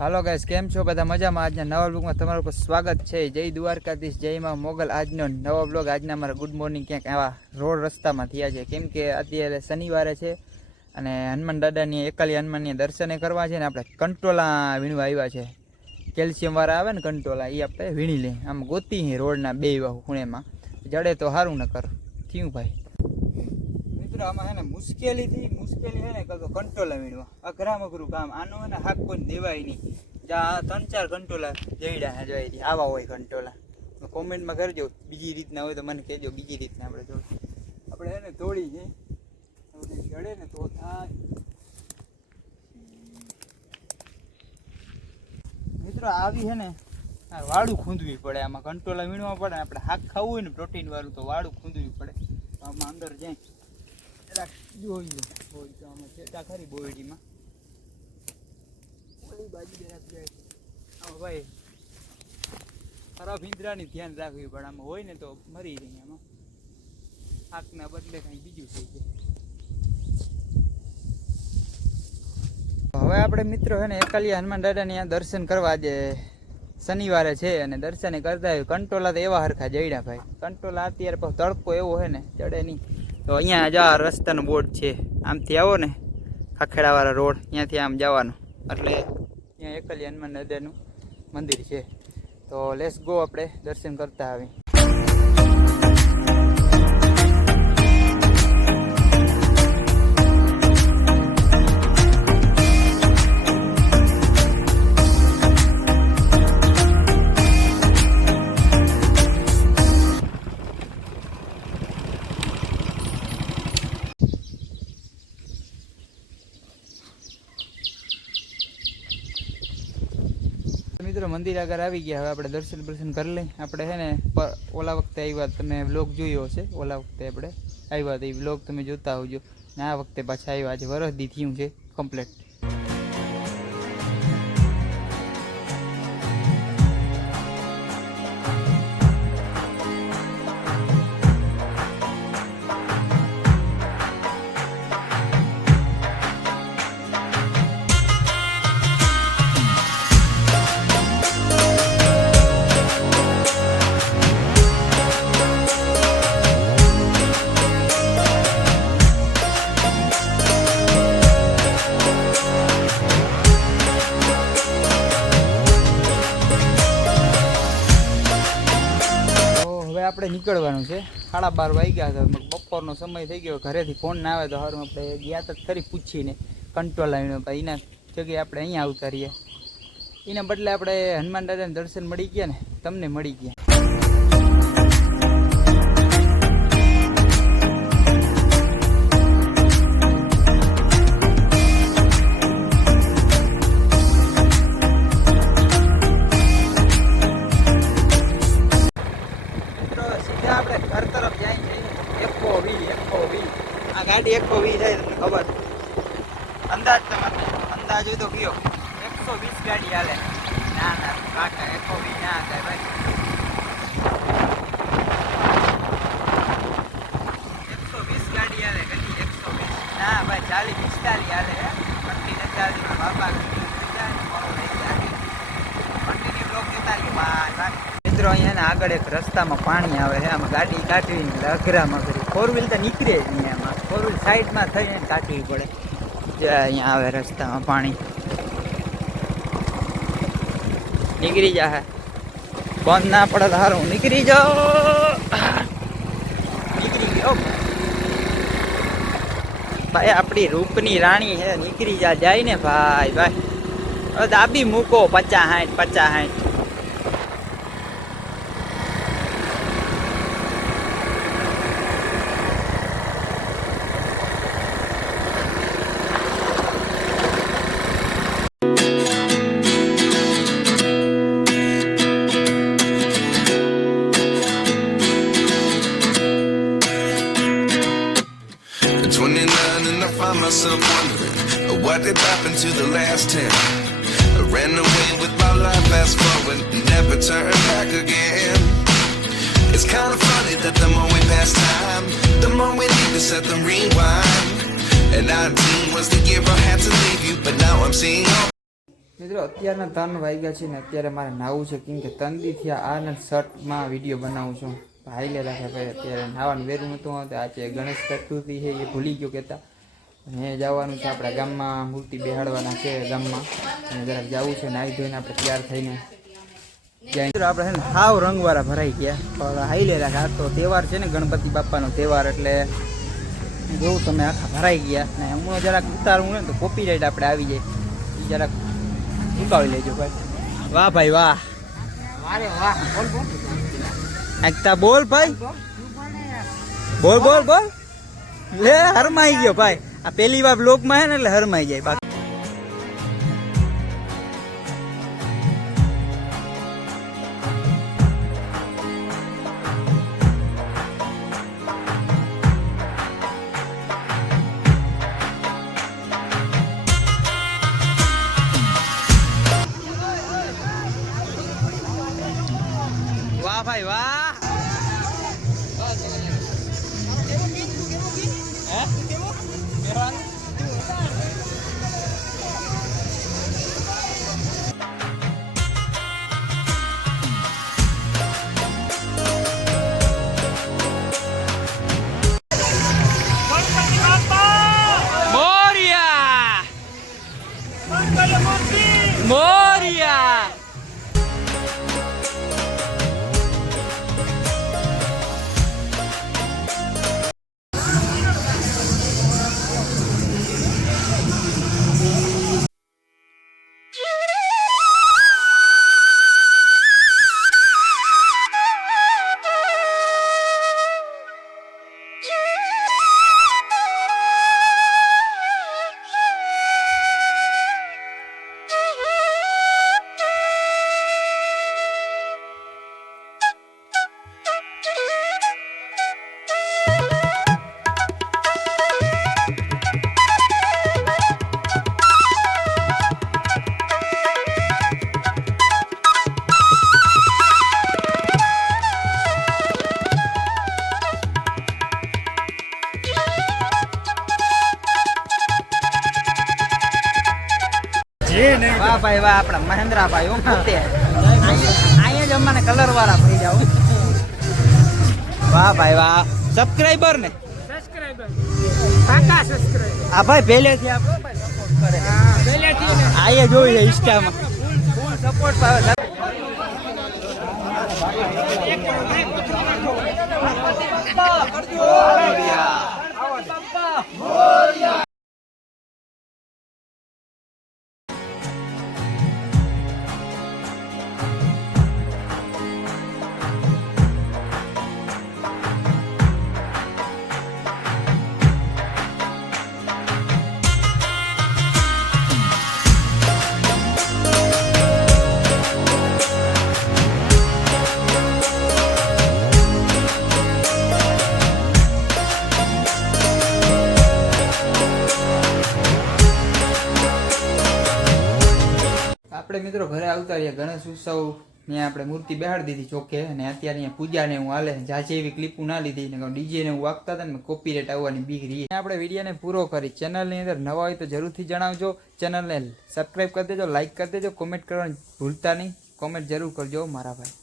હાલો guys, કેમ છો બધા? મજામાં? આજના નવા બ્લોગમાં તમારું સ્વાગત છે. જય દ્વારકાધીશ, જય માં મોગલ. આજનો નવો બ્લોગ, આજના અમારા ગુડ મોર્નિંગ ક્યાંક આવા રોડ રસ્તામાં થયા છે, કેમ કે અત્યારે શનિવારે છે અને હનુમાન દાદાની એકાલી હનુમાનની દર્શને કરવા છે ને આપણે કંટોલા વીણવા આવ્યા છે. કેલ્શિયમ વાળા આવે ને કંટોલા, એ આપણે વીણી લે. આમ ગોતી રોડના બે ખૂણેમાં જડે તો સારું ન કર થયું ભાઈ. આમાં હે ને મુશ્કેલી હે ને કંટોલા વીણવા અઘરામ અઘરું કામ. આનું હે ને હાક કોઈ દેવાય નહીં. જ્યાં 3-4 કંટોલા જઈડા હે જોઈ આવા હોય કંટોલા. કોમેન્ટમાં કરજો બીજી રીતના હોય તો મને કહેજો, બીજી રીતના આપણે હે ને તોડી છે જડે ને તો થાય. મિત્રો આવી હે ને વાળું ખૂંદવી પડે. આમાં કંટોલા વીણવા પડે. આપણે હાક ખાવું હોય ને પ્રોટીન વાળું તો વાળું ખૂંદવી પડે. આમાં અંદર જાય જોઈએ હોય તો આમાં ચેટા ખરી બોયડીમાં ઓલી બાજુ જાય. આમાં ભાઈ ખરાબ ઈંદરાની ધ્યાન રાખવી પડે. આમાં હોય ને તો મરી રહી. આમાં હાકના બદલે કંઈ બીજું થઈ જાય. હવે આપણે મિત્રો છે ને એકાલિયા હનુમાન દાદાની દર્શન કરવા આજે શનિવારે છે અને દર્શને કરતા હોય. કંટોલા તો એવા હરખા જઈડા ભાઈ. કંટોલા અત્યારે તડકો એવો છે ને ચડે નહીં. તો અહીંયા જ આ રસ્તાનો બોર્ડ છે. આમથી આવો ને ખાખેડાવાળા રોડ, ત્યાંથી આમ જવાનું એટલે ત્યાં એકાલિયા હનુમાન દાદાનું મંદિર છે. તો લેટ્સ ગો, આપણે દર્શન કરતા આવી. મિત્રો મંદિર આગળ આવી ગયા. હવે આપણે દર્શન કરી લઈ. આપણે છે ને ઓલા વખતે આવ્યા, તમે વ્લોગ જોયો હશે. ઓલા વખતે આપણે આવ્યા તો એ વ્લોગ તમે જોતા આવજો. ને આ વખતે પાછા આવ્યા. આજે વરસ દી થયું છે કમ્પ્લીટ. આપણે નીકળવાનું છે. 12:30 વાગ્યા હતા. બપોરનો સમય થઈ ગયો. ઘરેથી ફોન ના આવે તો સારું આપણે ગયા તો ખરી પૂછીને કંટોલા એના જગ્યાએ આપણે અહીંયા આવતા રહીએ. એના બદલે આપણે હનુમાન દાદાના દર્શન મળી ગયા ને, તમને મળી ગયા. આપણે ઘર તરફ જાય છે. 120 આ ગાડી 120 જાય તમને ખબર? અંદાજ તમારે અંદાજ હોય તો કયો. 120 ગાડી હાલે. ના કાકા 120 ના થાય ભાઈ. 120 ગાડી હાલે. કેટલી 120? ના ભાઈ 40-45 હાલે. કંટીને 40 બાપા કંટીની બ્લોક જતા રહ્યો ભાઈ. મિત્રો અહીંયા આગળ એક રસ્તામાં પાણી આવે છે. આમાં ગાડી કાઢવી અઘરામાં કરી. 4 વ્હીલ તો નીકળે જ નહીં. આમાં 4 વ્હીલ સાઈડમાં થઈને કાઢવી પડે. જે અહીંયા આવે રસ્તામાં પાણી નીકળી જાય. બંધ ના પડે તો સારું. નીકળી જાઓ. નીકળી ગયો ભાઈ. આપણી રૂપની રાણી છે. નીકળી જાય ને ભાઈ. હવે દાબી મૂકો 50-60. Myself wondering what did happen to the last 10. I ran away with my life, fast forward, never turn back again. It's kind of funny that the more we pass time, the more we need to set the rewind. And 19 was the year I had to leave you, but now I'm seeing all. મિત્રો અત્યારના 3 વાગ્યા છે ને અત્યારે મારે નાવું છે કેમ કે 3 દી થયા આના શર્ટમાં વિડીયો બનાવું છું. ભાઈ લે રાખે ભાઈ અત્યારે નાવાનું વેરું નહોતું આજે ગણેશ ચતુર્થી છે એ ભૂલી ગયો કહેતા. અને જવાનું છે આપણા ગામમાં મૂર્તિ બેહાડવાના છે ગામમાં અને જરાક જવું છે નાહી ધોઈને આપણે તૈયાર થઈને આપણે છે ને સાવ રંગવાળા ભરાઈ ગયા પણ હાઈ લે રાખે આ તો તહેવાર છે ને ગણપતિ બાપાનો તહેવાર એટલે જોઉં તમે આખા ભરાઈ ગયા ને હું જરાક ઉતારવું ને તો કોપીરાઇટ આપણે આવી જાય જરાક ઉકાળી લેજો ભાઈ. વાહ ભાઈ વાહ એકતા બોલ ભાઈ બોલ બોલ બોલ લે હરમાઈ ગયો ભાઈ આ પહેલી વાર બ્લોગમાં હે ને એટલે હરમાઈ જાય બાકી વાહ ભાઈ વાહ મોરિયા વાહ ભાઈ વાહ આપણા મહેન્દ્રભાઈ હું પોતે અહીંયા જ અમને કલર વાળા થઈ જાવ. વાહ ભાઈ વાહ સબસ્ક્રાઇબર ને હા ભાઈ પહેલેથી આપણો સપોર્ટ કરે અહીંયા જોઈ છે ઇન્સ્ટામાં સપોર્ટ પાવે. આપણે મિત્રો ઘરે આવતા રહ્યા ગણેશ ઉત્સવ ત્યાં આપણે મૂર્તિ બેહાડી દીધી ચોકે અને અત્યારે અહીંયા પૂજા ને હું હાલે જાજે એવી ક્લિપો ના લીધી ને ડીજે ને હું વાગતા હતા ને કોપીરાઇટ આવવાની બીક રહી. આપણે વિડીયોને પૂરો કરી ચેનલની અંદર નવા હોય તો જરૂરથી જણાવજો. ચેનલને સબસ્ક્રાઈબ કરી દેજો, લાઈક કરી દેજો, કોમેન્ટ કરવાનું ભૂલતા નહીં. કોમેન્ટ જરૂર કરજો મારા ભાઈ.